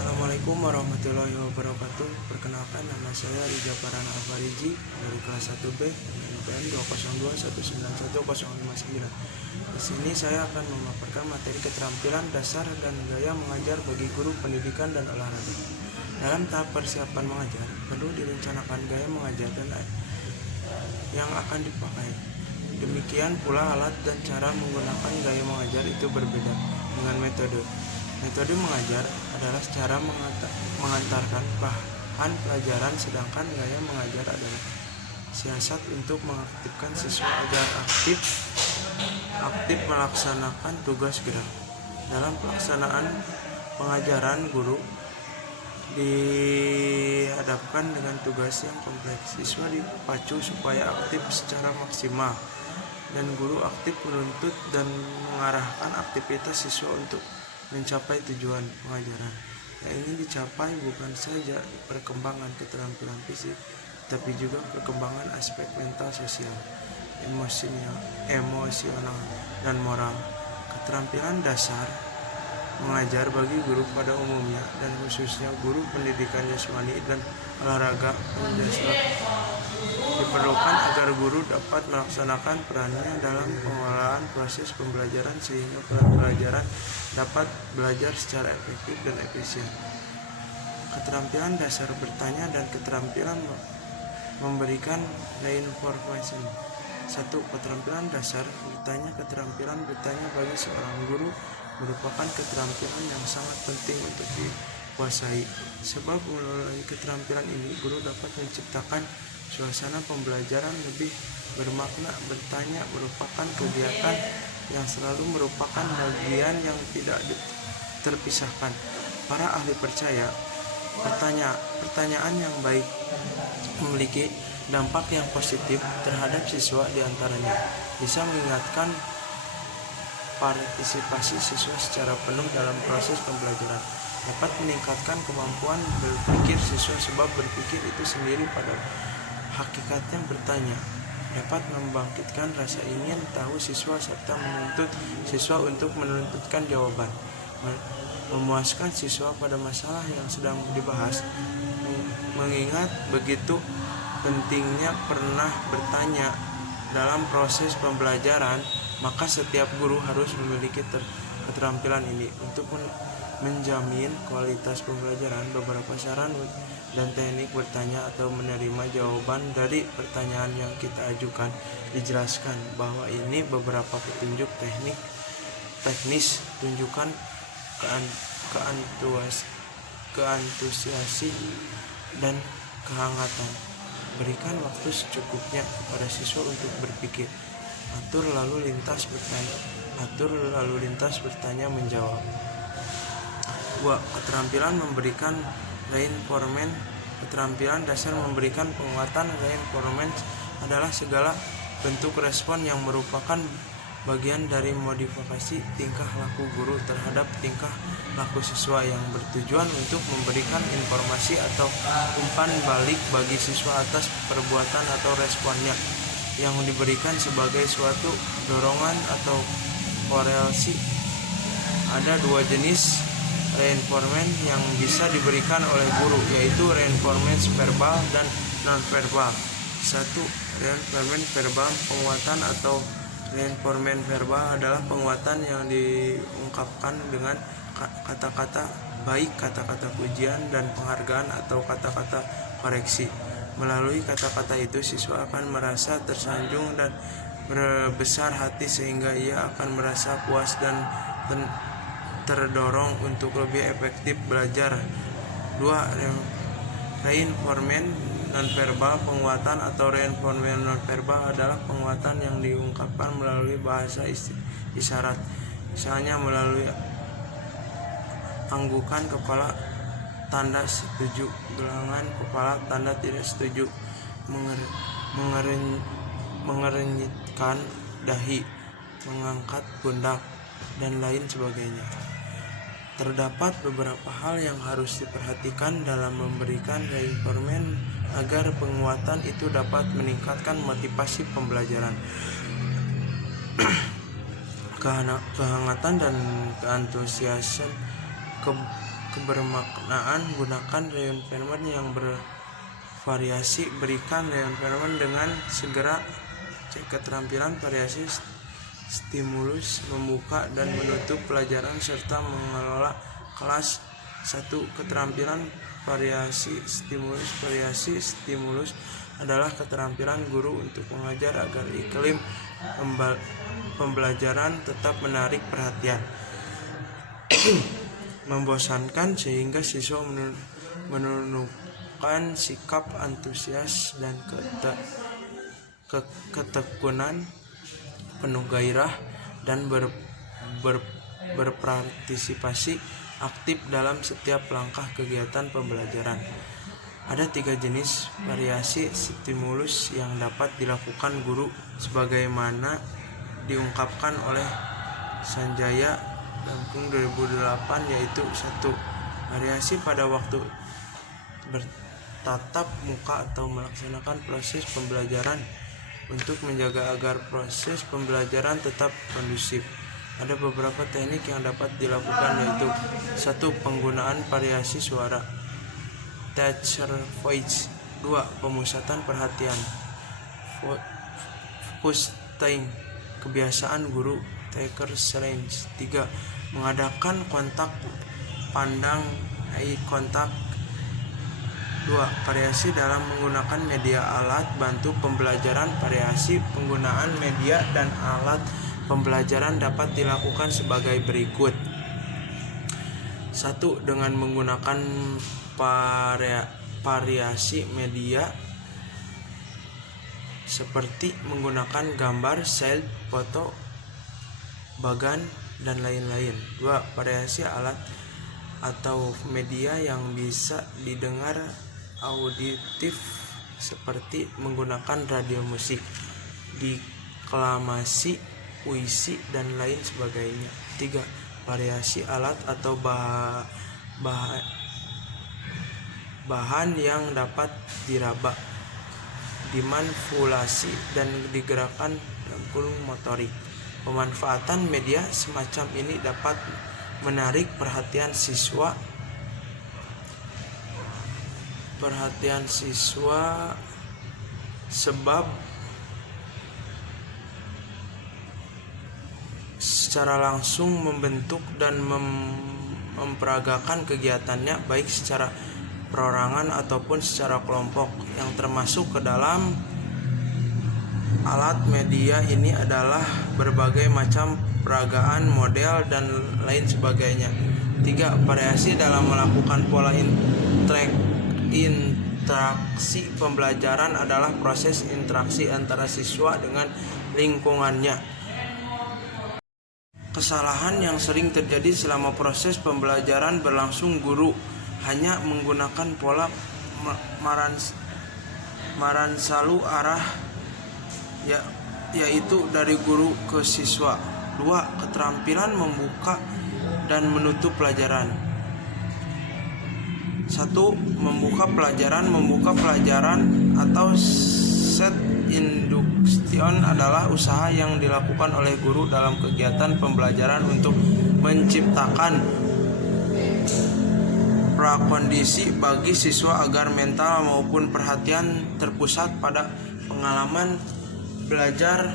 Assalamualaikum warahmatullahi wabarakatuh. Perkenalkan, nama saya Rija Parana Afariji dari kelas 1B NPM 202191059. Di sini saya akan memaparkan materi keterampilan dasar dan gaya mengajar bagi guru pendidikan dan olahraga. Dalam tahap persiapan mengajar, perlu direncanakan gaya mengajar dan yang akan dipakai. Demikian pula alat dan cara menggunakan gaya mengajar itu berbeda dengan metode. Metode mengajar adalah cara mengantarkan bahan pelajaran, sedangkan gaya mengajar adalah siasat untuk mengaktifkan siswa agar aktif melaksanakan tugas gerak. Dalam pelaksanaan pengajaran, guru dihadapkan dengan tugas yang kompleks. Siswa dipacu supaya aktif secara maksimal, dan guru aktif menuntut dan mengarahkan aktivitas siswa untuk mencapai tujuan pengajaran. Yang ingin dicapai bukan saja perkembangan keterampilan fisik, tapi juga perkembangan aspek mental, sosial, emosional, dan moral. Keterampilan dasar mengajar bagi guru pada umumnya dan khususnya guru pendidikan jasmani dan olahraga diperlukan agar guru dapat melaksanakan perannya dalam pengelolaan proses pembelajaran sehingga pelajaran dapat belajar secara efektif dan efisien. Keterampilan dasar bertanya dan keterampilan memberikan information. 1. Keterampilan dasar bertanya. Keterampilan bertanya bagi seorang guru merupakan keterampilan yang sangat penting untuk dikuasai, sebab melalui keterampilan ini guru dapat menciptakan suasana pembelajaran lebih bermakna. Bertanya merupakan kegiatan yang selalu merupakan bagian yang tidak terpisahkan. Para ahli percaya pertanyaan yang baik memiliki dampak yang positif terhadap siswa, diantaranya bisa meningkatkan partisipasi siswa secara penuh dalam proses pembelajaran, dapat meningkatkan kemampuan berpikir siswa, sebab berpikir itu sendiri pada hakikatnya bertanya, dapat membangkitkan rasa ingin tahu siswa serta menuntut siswa untuk menuntutkan jawaban, memuaskan siswa pada masalah yang sedang dibahas. Mengingat begitu pentingnya pernah bertanya dalam proses pembelajaran, maka setiap guru harus memiliki keterampilan ini. Untuk menjamin kualitas pembelajaran, beberapa saran dan teknik bertanya atau menerima jawaban dari pertanyaan yang kita ajukan dijelaskan, bahwa ini beberapa petunjuk teknis. Tunjukkan keantusiasi dan kehangatan. Berikan waktu secukupnya kepada siswa untuk berpikir. Atur lalu lintas bertanya menjawab. 2. Keterampilan memberikan reinforcement. Keterampilan dasar memberikan penguatan. Reinforcement adalah segala bentuk respon yang merupakan bagian dari modifikasi tingkah laku guru terhadap tingkah laku siswa, yang bertujuan untuk memberikan informasi atau umpan balik bagi siswa atas perbuatan atau responnya yang diberikan sebagai suatu dorongan atau korelasi. Ada dua jenis reinforcement yang bisa diberikan oleh guru, yaitu reinforcement verbal dan non-verbal. 1. Reinforcement verbal, penguatan atau reinforcement verbal adalah penguatan yang diungkapkan dengan kata-kata baik, kata-kata pujian dan penghargaan, atau kata-kata koreksi. Melalui kata-kata itu siswa akan merasa tersanjung dan berbesar hati, sehingga ia akan merasa puas dan terdorong untuk lebih efektif belajar. 2. Reinforcement nonverbal, penguatan atau reinforcement nonverbal adalah penguatan yang diungkapkan melalui bahasa isyarat, misalnya melalui anggukan kepala tanda setuju, gelangan kepala tanda tidak setuju, mengerenyitkan dahi, mengangkat pundak, dan lain sebagainya. Terdapat beberapa hal yang harus diperhatikan dalam memberikan reinforcement agar penguatan itu dapat meningkatkan motivasi pembelajaran. Kehangatan dan keantusiasan kebermaknaan, gunakan reinforcement yang bervariasi, berikan reinforcement dengan segera, cek keterampilan variasi stimulus, membuka dan menutup pelajaran serta mengelola kelas. 1. Keterampilan variasi stimulus adalah keterampilan guru untuk mengajar agar iklim pembelajaran tetap menarik perhatian, membosankan sehingga siswa menunjukkan sikap antusias dan ketekunan, penuh gairah dan berpartisipasi aktif dalam setiap langkah kegiatan pembelajaran. Ada 3 jenis variasi stimulus yang dapat dilakukan guru sebagaimana diungkapkan oleh Sanjaya 2008, yaitu 1. Variasi pada waktu bertatap muka atau melaksanakan proses pembelajaran untuk menjaga agar proses pembelajaran tetap kondusif. Ada beberapa teknik yang dapat dilakukan, yaitu 1. Penggunaan variasi suara teacher voice. 2. Pemusatan perhatian focus time, kebiasaan guru taker range. 3. Mengadakan kontak pandang eye contact. 2. Variasi dalam menggunakan media alat bantu pembelajaran. Variasi penggunaan media dan alat pembelajaran dapat dilakukan sebagai berikut. 1. Dengan menggunakan variasi media seperti menggunakan gambar, slide, foto, bagan, dan lain-lain. 2. Variasi alat atau media yang bisa didengar auditif seperti menggunakan radio, musik, deklamasi, puisi, dan lain sebagainya. 3. Variasi alat atau bahan yang dapat diraba, dimanipulasi, dan digerakkan dalam motorik. Pemanfaatan media semacam ini dapat menarik perhatian siswa sebab secara langsung membentuk dan memperagakan kegiatannya baik secara perorangan ataupun secara kelompok. Yang termasuk ke dalam alat media ini adalah berbagai macam peragaan, model, dan lain sebagainya. 3. Variasi dalam melakukan pola interaksi pembelajaran adalah proses interaksi antara siswa dengan lingkungannya. Kesalahan yang sering terjadi selama proses pembelajaran berlangsung, guru hanya menggunakan pola maransalu arah, yaitu dari guru ke siswa. 2. Keterampilan membuka dan menutup pelajaran. 1. Membuka pelajaran atau set induction adalah usaha yang dilakukan oleh guru dalam kegiatan pembelajaran untuk menciptakan prakondisi bagi siswa agar mental maupun perhatian terpusat pada pengalaman belajar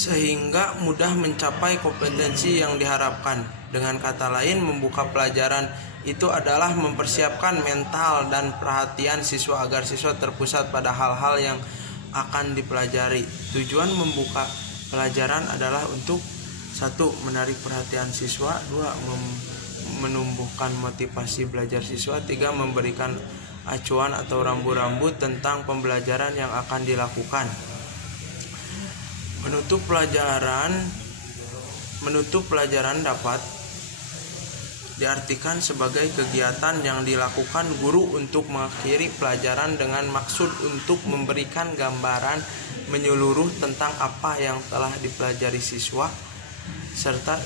sehingga mudah mencapai kompetensi yang diharapkan. Dengan kata lain, membuka pelajaran itu adalah mempersiapkan mental dan perhatian siswa agar siswa terpusat pada hal-hal yang akan dipelajari. Tujuan membuka pelajaran adalah untuk 1. Menarik perhatian siswa. 2. Menumbuhkan motivasi belajar siswa. 3. Memberikan acuan atau rambu-rambu tentang pembelajaran yang akan dilakukan. Menutup pelajaran dapat diartikan sebagai kegiatan yang dilakukan guru untuk mengakhiri pelajaran dengan maksud untuk memberikan gambaran menyeluruh tentang apa yang telah dipelajari siswa serta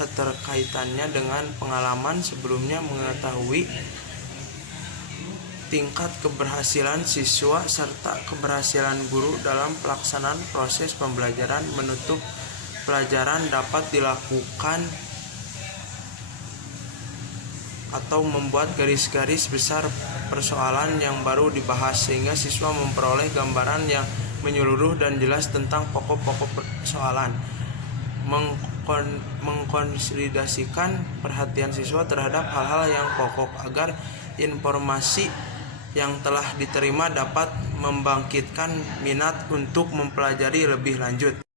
keterkaitannya dengan pengalaman sebelumnya, mengetahui tingkat keberhasilan siswa serta keberhasilan guru dalam pelaksanaan proses pembelajaran. Menutup pelajaran dapat dilakukan atau membuat garis-garis besar persoalan yang baru dibahas sehingga siswa memperoleh gambaran yang menyeluruh dan jelas tentang pokok-pokok persoalan. Mengkonsolidasikan perhatian siswa terhadap hal-hal yang pokok agar informasi yang telah diterima dapat membangkitkan minat untuk mempelajari lebih lanjut.